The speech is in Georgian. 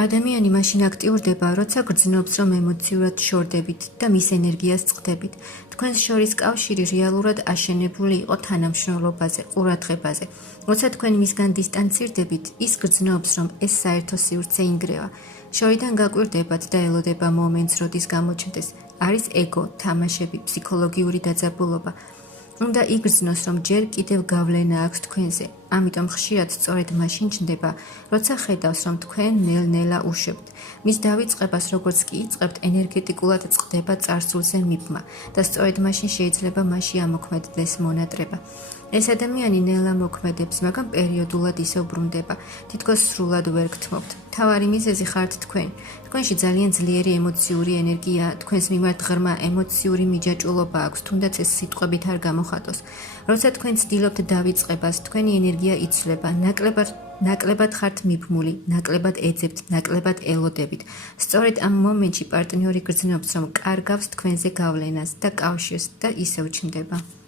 ადამიანი მაშინ აქტიურდება, როცა გრძნობს, რომ ემოციურად შორდებით და მის ენერგიას წყდებით. თქვენს შორის კავშირი რეალურად აშენებული იყო თანამშრომლობაზე, ყურადღებაზე. როცა თქვენ მისგან დისტანცირდებით, ის გრძნობს, რომ ეს საერთო სივრცე ინგრევა. შორიდან გაკვირდებათ და ელოდება მომენტს, როდის გამოჩნდეს. არის ეგო, თამაშები, ფსიქოლოგიური დაძაბულობა. უნდა იგრძნოს, რომ ჯერ კიდევ გავლენა აქვს თქვენზე. ამიტომ ხშირად სწორედ მაშინ ჩნდება, როცა ხედავს, რომ თქვენ ნელ-ნელა უშვებთ. მის დავიწყებას, როგორც კი იწყებთ, ენერგეტიკულად წყდება წარსულზე მიბმა და სწორედ მაშინ შეიძლება მასში ამოქმედდეს მონატრება. ეს ადამიანი ნელა მოქმედებს, მაგრამ პერიოდულად ისევ ბრუნდება. თითქოს სრულად ვერ გთმობთ. მთავარი მიზეზი ხართ თქვენ. თქვენში ძალიან ძლიერი ემოციური ენერგია, თქვენს მიმართ ღრმა ემოციური მიჯაჭვულობა აქვს, თუნდაც ეს სიტყვებით არ გამოხატოს. როცა თქვენ ცდილობთ დავიწყებას, თქვენი ენერგია იცვლება, ნაკლებად ხართ მიბმული, ნაკლებად ეძებთ, ნაკლებად ელოდებით. სწორედ ამ მომენტში პარტნიორი გრძნობს, რომ კარგავს თქვენზე გავლენას და კავშირს და ისევ ჩნდება.